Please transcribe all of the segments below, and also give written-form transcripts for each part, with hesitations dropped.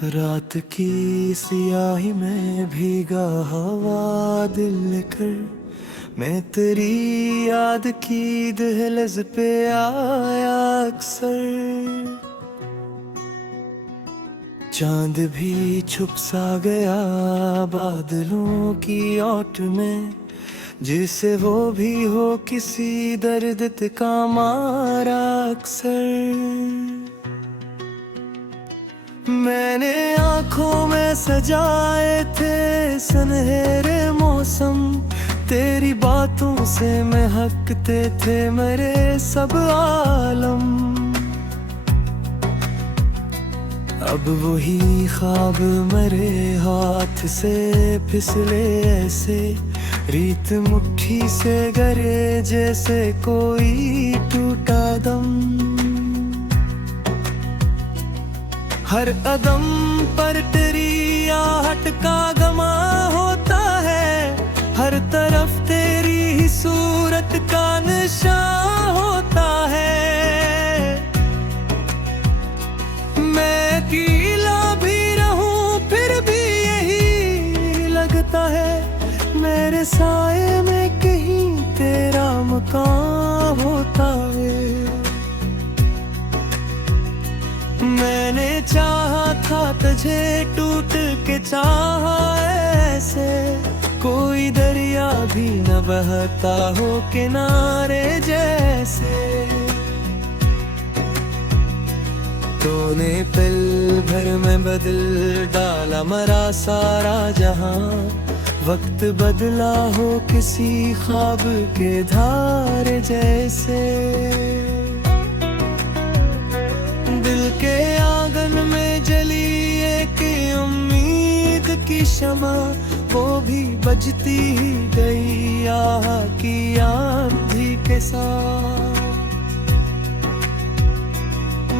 रात की सियाही में भीगा हवा दिल लेकर मैं तेरी याद की दहलीज पे आया अक्सर। चांद भी छुप सा गया बादलों की ओट में, जिसे वो भी हो किसी दर्द का मारा अक्सर। मैंने आँखों में सजाए थे सुनहरे मौसम, तेरी बातों से महकते थे मेरे सब आलम। अब वही ख्वाब मेरे हाथ से फिसले ऐसे, रीत मुट्ठी से गरे जैसे कोई टूटा दम। हर कदम पर तेरी आहट का गमा होता है, हर तरफ तेरी ही सूरत का निशान होता है। मैं अकेला भी रहूं फिर भी यही लगता है, मेरे साए में कहीं तेरा मकान होता है। मैंने चाहा था तुझे टूट के चाहा ऐसे, कोई दरिया भी न बहता हो किनारे जैसे। तूने पल भर में बदल डाला मरा सारा जहां, वक्त बदला हो किसी ख्वाब के धारे जैसे। दिल के आंगन में जली एक उम्मीद की शमा, वो भी बजती ही गई आह की आंधी के साथ।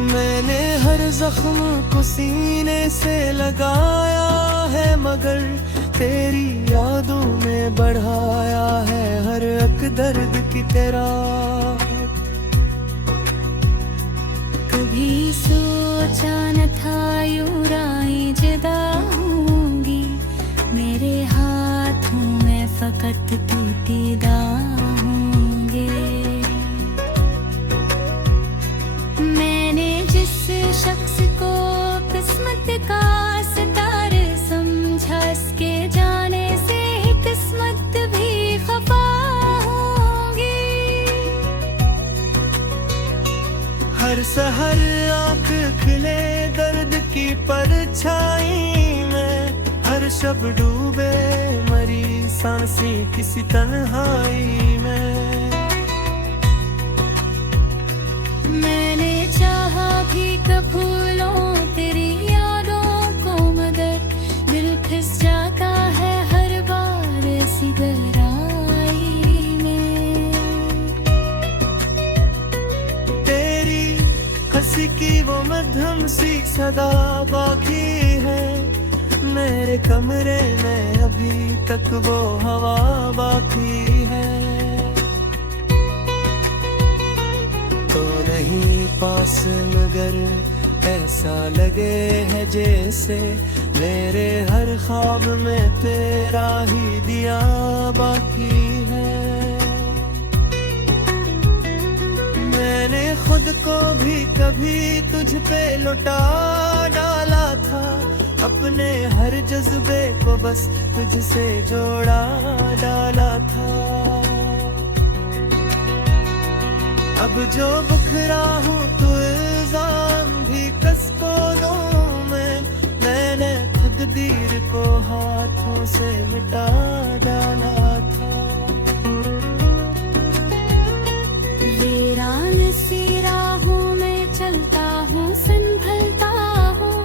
मैंने हर जख्म को सीने से लगाया है, मगर तेरी यादों में बढ़ाया है हर एक दर्द की तरह। कभी सोचा न था यूं राहें जुदा होंगी, मेरे हाथों में फकत टूटीदा होंगे। मैंने जिस शख्स को किस्मत का सितारे समझा, इसके जाने से ही किस्मत भी खफा होंगी। हर सहर आँख खिले दर्द की परछाई में, हर शब डूबे मरी सांसें किसी तन्हाई में। मैंने चाहा भी कब भूलूं तेरी यादों को, मगर दिल फिस जाता है हर बार ऐसी गहराई में। तेरी हंसी की वो मध्यम सी सदा बाकी है, मेरे कमरे में अभी तक वो हवा बाकी है। तो नहीं पास मगर ऐसा लगे है जैसे, मेरे हर ख्वाब में तेरा ही दिया बाकी है। मैंने खुद को भी कभी तुझ पे लुटा डाला था, अपने हर जज्बे को बस तुझसे जोड़ा डाला था। अब जो बिखरा हूँ तो इल्जाम भी कसको दूं मैंने तकदीर को हाथों से मिटा डाला था। वीरान सी राहों में चलता हूँ संभलता हूँ,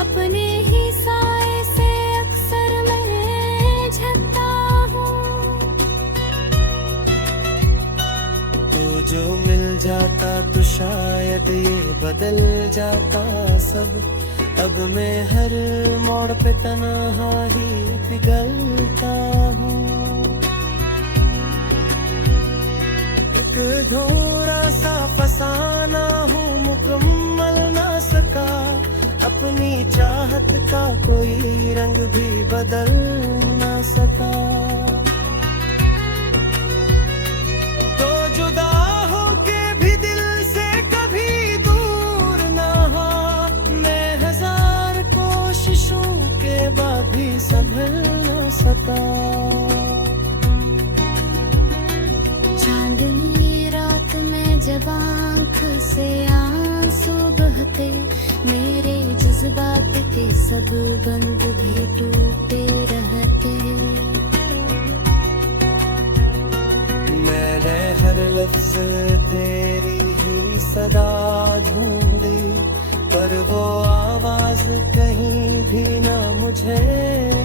अपने ही साए से अक्सर मैं झकता हूँ। तो जो मिल जाता तो शायद ये बदल जाता सब, अब मैं हर मोड़ पे तन्हा ही पिघलता हूँ। एक अधूरा सा फसाना हूँ मुकम्मल ना सका, अपनी चाहत का कोई रंग भी बदल ना सका। तो जुदा होके भी दिल से कभी दूर ना हो, मैं हजार कोशिशों के बाद भी संभल ना सका। चांदनी रात में जब आँख से आंसू बहते, मेरे जज्बात के सब बंध भी टूटे रहते। मैंने हर लफ्ज तेरी ही सदा ढूंढी, पर वो आवाज कहीं भी ना मुझे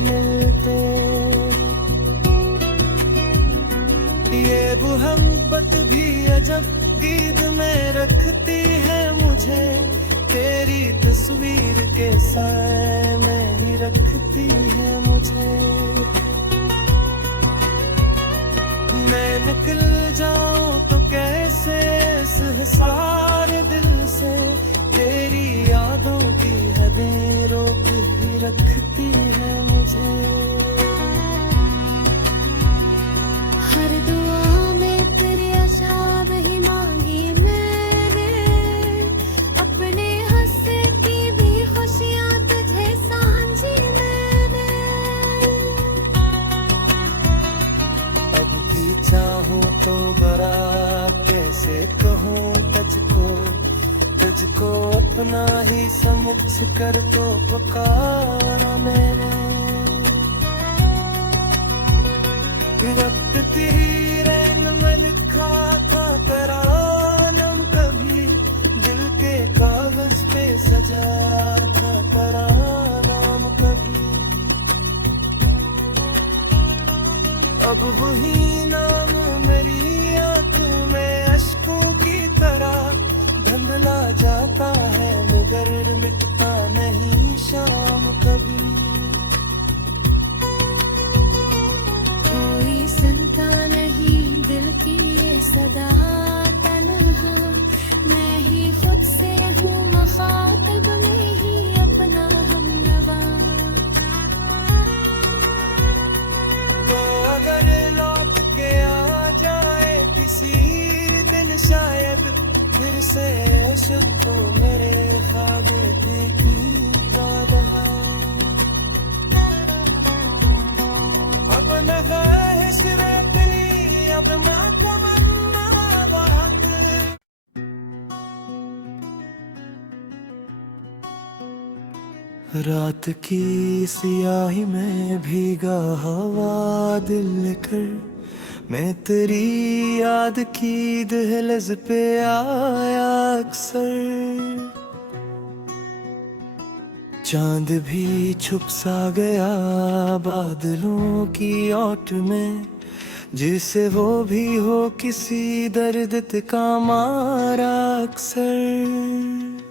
मिलते। ये मोहब्बत भी अजब गीत में रखती है मुझे, तेरी तस्वीर के साए में ही रखती है मुझे। मैं निकल जाऊं तो कैसे इस सारे दिल से, तेरी यादों की हदें रोक ही रखती है मुझे। हर दुआ में तेरे अशाब ही मांगी मैंने, अपने हंसे की भी खुशियाँ तुझे सांझी मैंने। अब भी चाहूं तो बरा कैसे कहूँ तुझको अपना ही समझ कर तो पुकारा मैंने। वक्त तेरी रैन में लिखा था तरानम, कभी दिल के कागज पे सजा था तरानाम कभी। अब वही नाम मेरी आंख में अश्कों की तरह धुंधला जाता है, मगर मिटता नहीं शाम कभी। कोई सुनता नहीं दिल की ये सदा तन्हा, मैं ही खुद से हूँ मखातब में ही अपना हमनवा। तो अगर लौट के आ जाए किसी दिन शायद, फिर से शुद्ध हो मेरे ख्वाब की याद है। अब न है शिरकली, अब ना तमन्ना बात। रात की सियाही में भीगा हवा दिल लेकर, मैं तेरी याद की दहलीज पे आया अक्सर। चांद भी छुप सा गया बादलों की ओट में, जिसे वो भी हो किसी दर्द का मारा अक्सर।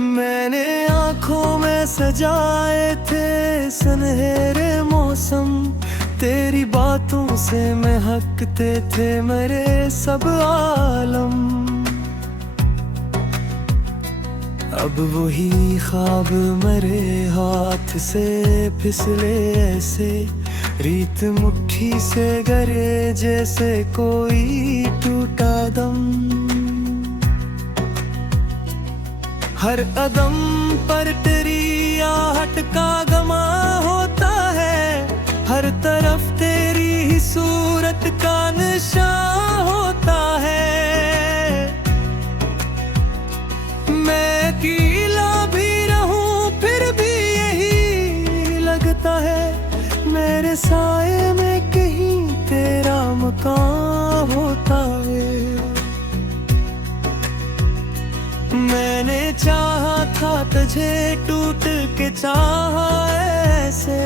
मैंने आँखों में सजाए थे सुनहरे मौसम, तेरी बातों से महकते थे मेरे सब आलम। अब वही ख्वाब मेरे हाथ से फिसले ऐसे, रीत मुट्ठी से गरे जैसे कोई टूटा दम। हर कदम पर तेरी आहट का गमा होता है, हर तरफ तेरी ही सूरत का निशान होता है। मैं अकेला भी रहूं फिर भी यही लगता है, मेरे साए में कहीं तेरा मकान होता है। मैंने चाहा था तुझे टूट के चाहा ऐसे,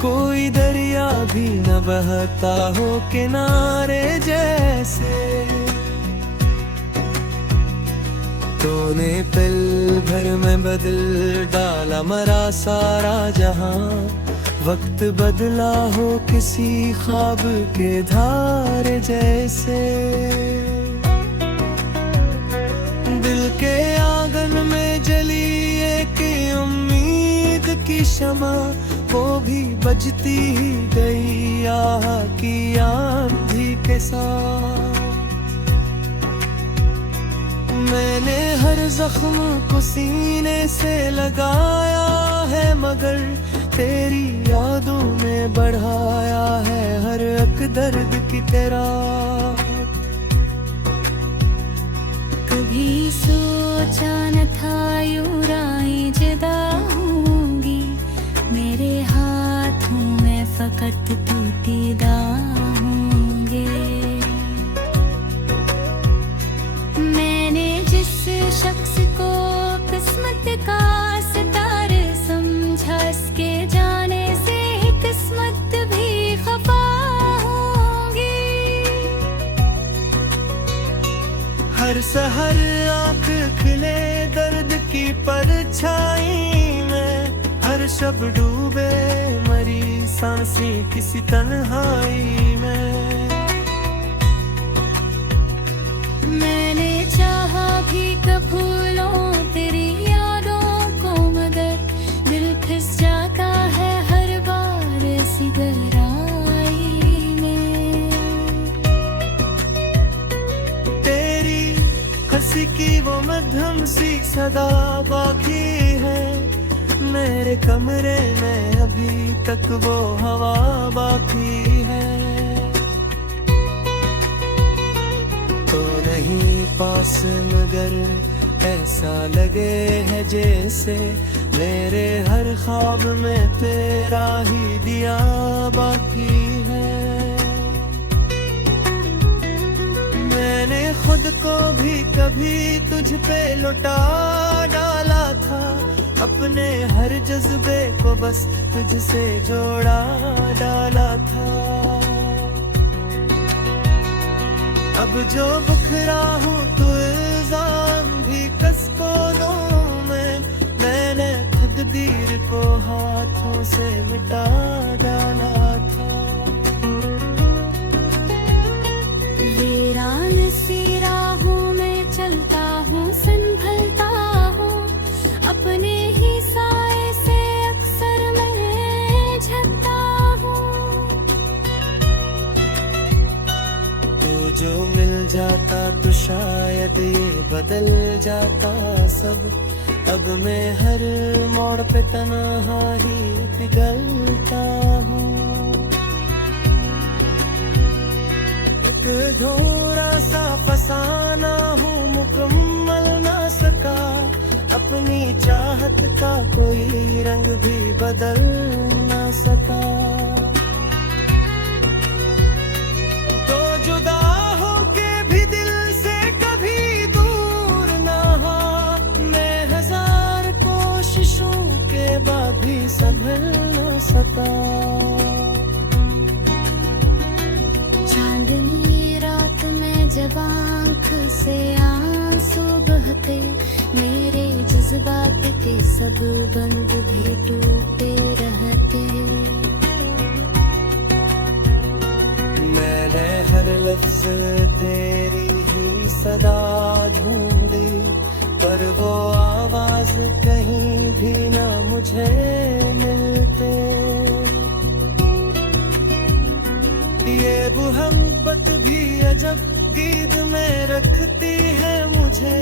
कोई दरिया भी न बहता हो किनारे जैसे। तूने पल भर में बदल डाला मरा सारा जहां, वक्त बदला हो किसी ख्वाब के धारे जैसे। दिल के आंगन में जली एक की शमा वो भी बजती ही गई आह की आंधी के साथ। मैंने हर जख्म को सीने से लगाया है मगर तेरी यादों ने बढ़ाया है हर एक दर्द की तेरा। कभी सोचा न था यूं राहें जुदा होंगी, मेरे हाथों में फकत टूटीदा होंगे। मैंने जिस शख्स को किस्मत का सितारे समझा, इसके जाने से ही किस्मत भी खफा होंगी। हर सहर आंख खिले दर्द की परछाई में, हर शब डूबे मरी सांसें किसी तन्हाई में। मैंने चाहा भी कब भूलूं तेरी यादों को, मगर दिल फिस जाता है हर बार ऐसी गहराई में। तेरी हंसी की वो मध्यम सी सदा बाकी है, मेरे कमरे में अभी तक वो हवा बाकी है। तो नहीं पास मगर ऐसा लगे है जैसे मेरे हर ख्वाब में तेरा ही दिया बाकी है। मैंने खुद को भी कभी तुझ पे लुटा डाला था, अपने हर जज्बे को बस तुझसे जोड़ा डाला था। अब जो बिखरा हूँ तो इल्जाम भी कसको दूं मैंने तकदीर को हाथों से मिटा डाला था। वीरान सी राहों में चलता हूँ संभलता हूँ, अपने ही साए से अक्सर मैं झकता हूँ। तो जो मिल जाता तो शायद ये बदल जाता सब, अब मैं हर मोड़ पे तन्हा ही पिघलता हूँ। एक अधूरा सा फसाना हूँ मुकम्मल ना सका, अपनी चाहत का कोई रंग भी बदल ना सका। तो जुदा होके भी दिल से कभी दूर ना हो, मैं हजार कोशिशों के बाद भी संभल ना सका। चांदनी रात में जब आँख से आंसू बहते, मेरे जज्बात के सब बंद भी टूटे रहते। मैंने हर लफ्ज तेरी ही सदा ढूंढी, पर वो आवाज कहीं भी ना मुझे मिलते। ये मोहब्बत भी अजब गीत में रखती है मुझे,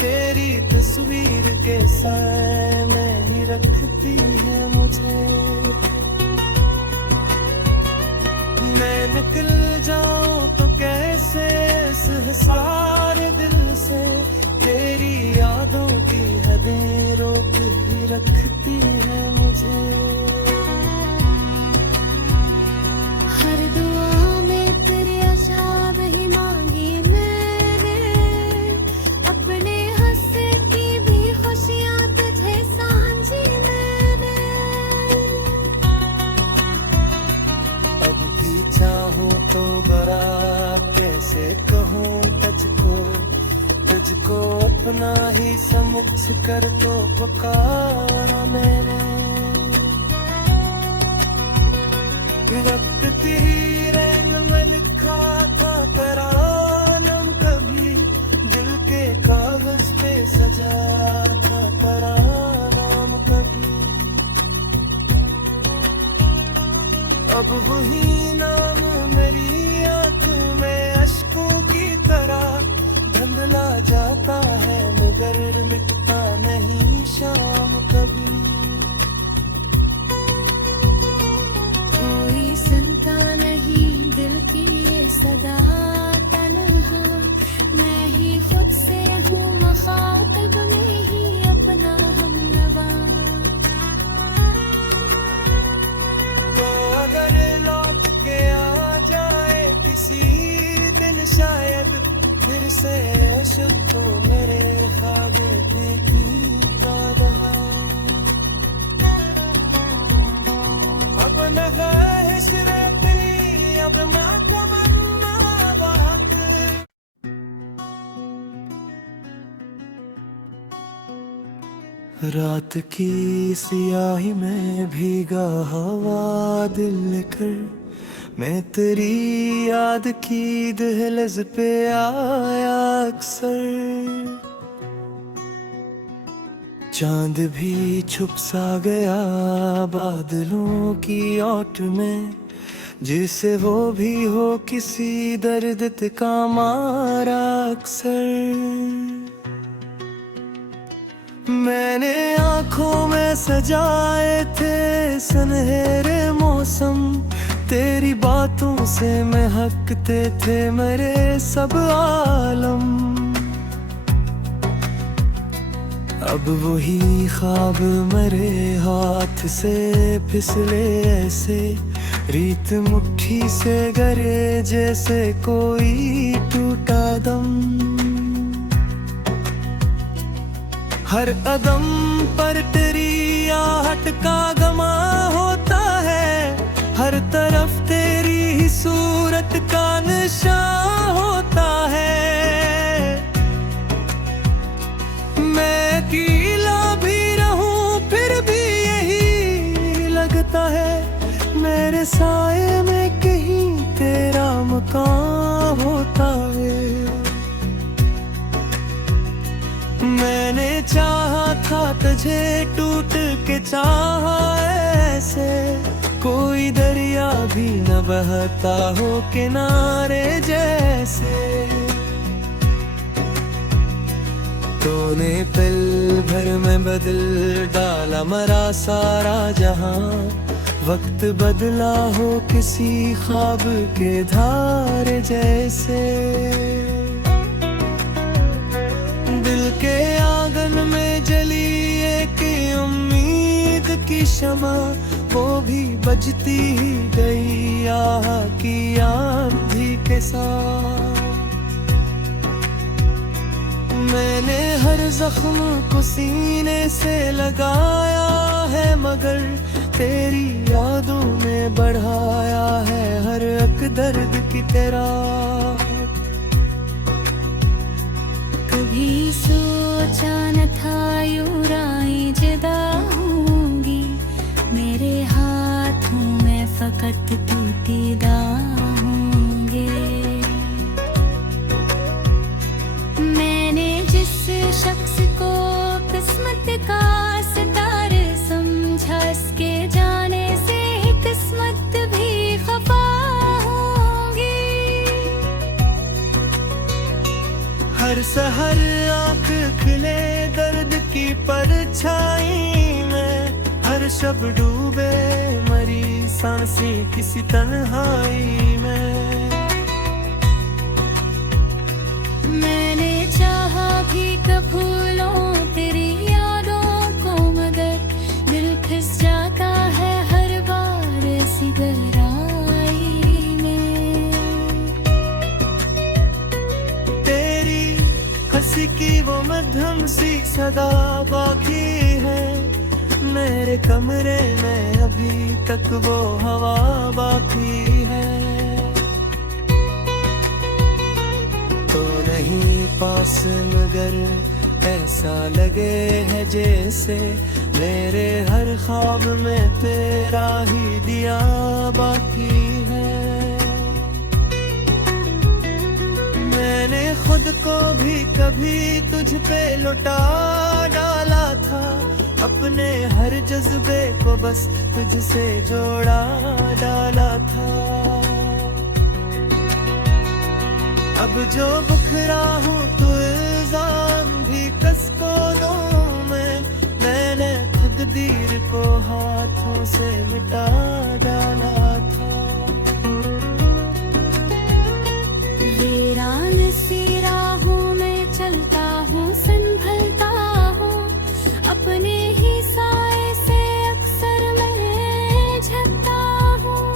तेरी तस्वीर के साए में ही रखती है मुझे। मैं निकल जाऊं तो कैसे इस सारे दिल से, तेरी यादों की हदें रोक ही रखती है मुझे। हर दुआ में तेरी आशाद ही मांगी मैंने, अपने हंसे की भी खुशियाँ तुझे सांझी मैंने। अब भी चाहूं तो बरा कैसे कहूँ तुझको अपना ही समझ कर तो पुकारा मैंने। वक्त तेरी रंग में लिखा था तरानम, कभी दिल के कागज पे सजा था तरानम कभी। वही नाम मेरी आंख में अश्कों की तरह धुंधला जाता है, मगर मिटता नहीं शाम कभी। कोई सुनता नहीं दिल की ये सदा तन्हा, मैं ही खुद से हूँ मुखातिब में ही अपना हमनवा। तो अगर लौट के आ जाए किसी दिन शायद फिर से रोशन तो मेरे ख्वाब की बादहा। अब न है इश्क़ तेरी, अब ना तमन्ना बात। रात की सियाही में भीगा हवा दिल लेकर, मैं तेरी याद की दहलीज पे आया अक्सर। चांद भी छुप सा गया बादलों की ओट में, जिसे वो भी हो किसी दर्द का मारा अक्सर। मैंने आँखों में सजाए थे सुनहरे मौसम, तेरी बातों से महकते थे मेरे सब आलम। अब वही ख्वाब मेरे हाथ से फिसले ऐसे, रीत मुट्ठी से गरे जैसे कोई टूटा दम। हर कदम पर तेरी आहट का गमा होता है, हर तरफ तेरी ही सूरत का निशान होता है। मैं अकेला भी रहूं फिर भी यही लगता है, मेरे साए में कहीं तेरा मकान होता है। मैंने चाहा था तुझे टूट के चाहा ऐसे, कोई दरिया भी न बहता हो किनारे जैसे। तूने पल भर में बदल डाला मरा सारा जहां, वक्त बदला हो किसी ख्वाब के धारे जैसे। दिल के आंगन में जली एक उम्मीद की शमा, वो भी बजती ही गई आह की आंधी के साथ। मैंने हर जख्म को सीने से लगाया है, मगर तेरी यादों ने बढ़ाया है हर एक दर्द की तरह। कभी सोचा न था यूं राहें जुदा होंगी, मेरे हाथों में फकत टूटीदा होंगे। मैंने जिस शख्स को किस्मत का सितारे समझा, इसके जाने से ही किस्मत भी खफा होंगी। हर सहर आँख खिले दर्द की परछाई में, हर शब डूबे मरी सांसें किसी तन्हाई में। मैंने चाहा भी कब भूलूं तेरी यादों को, मगर दिल फिस जाता है हर बार ऐसी गहराई में। तेरी हंसी की वो मध्यम सी सदा बाकी है, मेरे कमरे में अभी तक वो हवा बाकी है। तो नहीं पास मगर ऐसा लगे है जैसे, मेरे हर ख्वाब में तेरा ही दिया बाकी है। मैंने खुद को भी कभी तुझ पे लुटा डाला था, अपने हर जज्बे को बस तुझसे जोड़ा डाला था। अब जो बिखरा हूँ तो इल्जाम भी कसको दूं मैंने तकदीर को हाथों से मिटा डाला था। वीरान सी राहों में चलता हूँ, संभलता हूँ, अपने ही साए से अक्सर मैं झकता हूँ।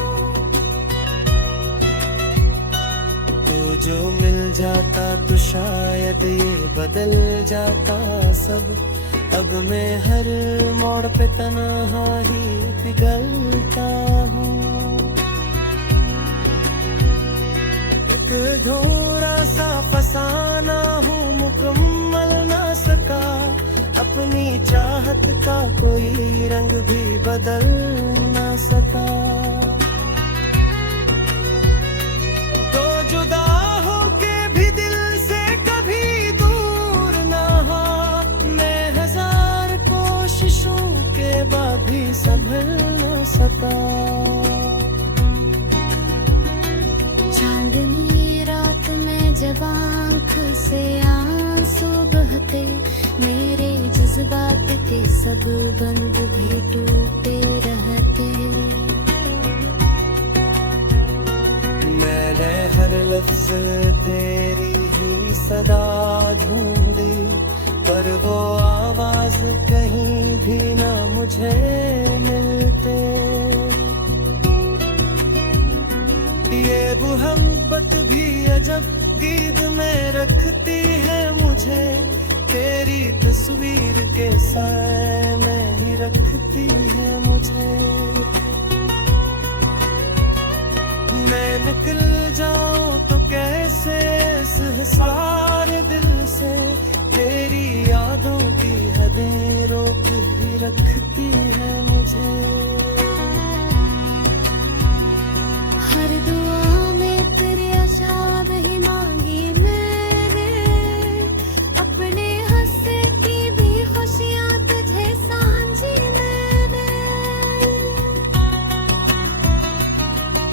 तो जो मिल जाता तो शायद ये बदल जाता सब। अब मैं हर मोड़ पे तन्हा ही पिघलता हूँ। एक अधूरा सा फसाना हूँ, मुकम्मल ना सका। अपनी चाहत का कोई रंग भी बदल ना सका। तो जुदा होके भी दिल से कभी दूर ना हो, मैं हजार कोशिशों के बाद भी संभल ना सका। चांदनी रात में जब आँख से आंसू बहते, मेरे जज्बात के सब बंद भी टूटे रहते। मैंने हर लफ्ज तेरी ही सदा ढूंढी, पर वो आवाज कहीं भी ना मुझे मिलते। ये मोहब्बत भी अजब दीद में रखती है मुझे, तेरी तस्वीर के साए में ही रखती है मुझे। मैं निकल जाऊं तो कैसे इस सारे दिल से, तेरी यादों की हदें रोक ही रखती है मुझे। हर दुआ में तेरी आशाद ही मांगी मैंने, अपने हंसे की भी खुशियाँ तुझे सांझी मैंने।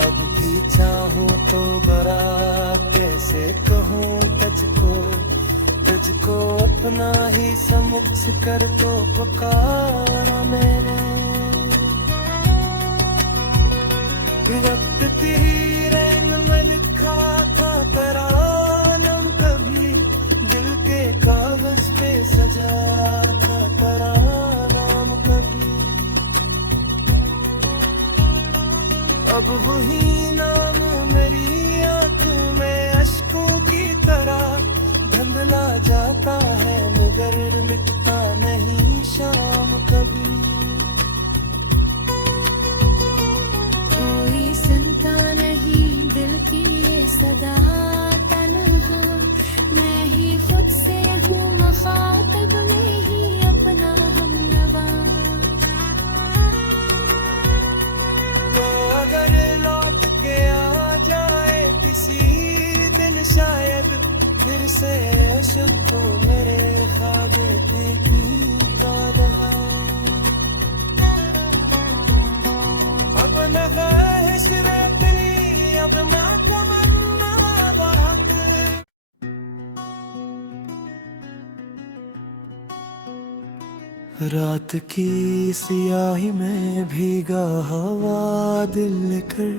अब भी चाहूं तो बरा कैसे कहूँ तुझको अपना ही समझ कर तो पुकारा मैंने। वक्त तेरी रंग में लिखा था तरानम, कभी दिल के कागज पे सजा था तरानाम कभी। अब वही नाम मेरी आंख में अश्कों की तरह धुंधला जाता है, मगर मिटता नहीं शाम कभी। कोई सुनता नहीं दिल की ये सदा तन्हा, मैं ही खुद से हूँ मुखातिब में ही अपना हमनवा। तो अगर लौट के आ जाए किसी दिन शायद, फिर से शुरू मेरे ख्वाब की याद है। अब न है इशरत ली, अब ना तमन्ना बात। रात की सियाही में भीगा हवा दिल लेकर,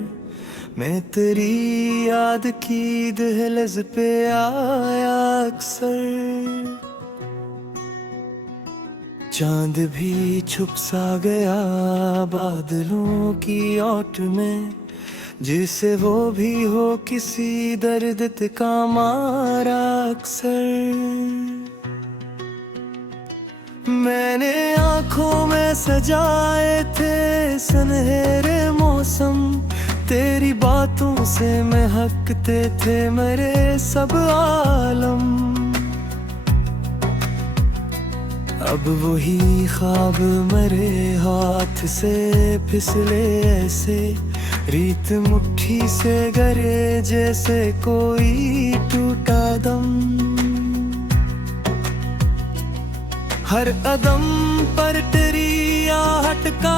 मैं तेरी याद की दहलीज पे आया अक्सर। चांद भी छुप सा गया बादलों की ओट में, जिसे वो भी हो किसी दर्द का मारा अक्सर। मैंने आँखों में सजाए थे सुनहरे मौसम, तेरी बातों से महकते थे मेरे सब आलम। अब वही ख्वाब मेरे हाथ से फिसले ऐसे, रीत मुट्ठी से गरे जैसे कोई टूटा दम। हर कदम पर तेरी आहट का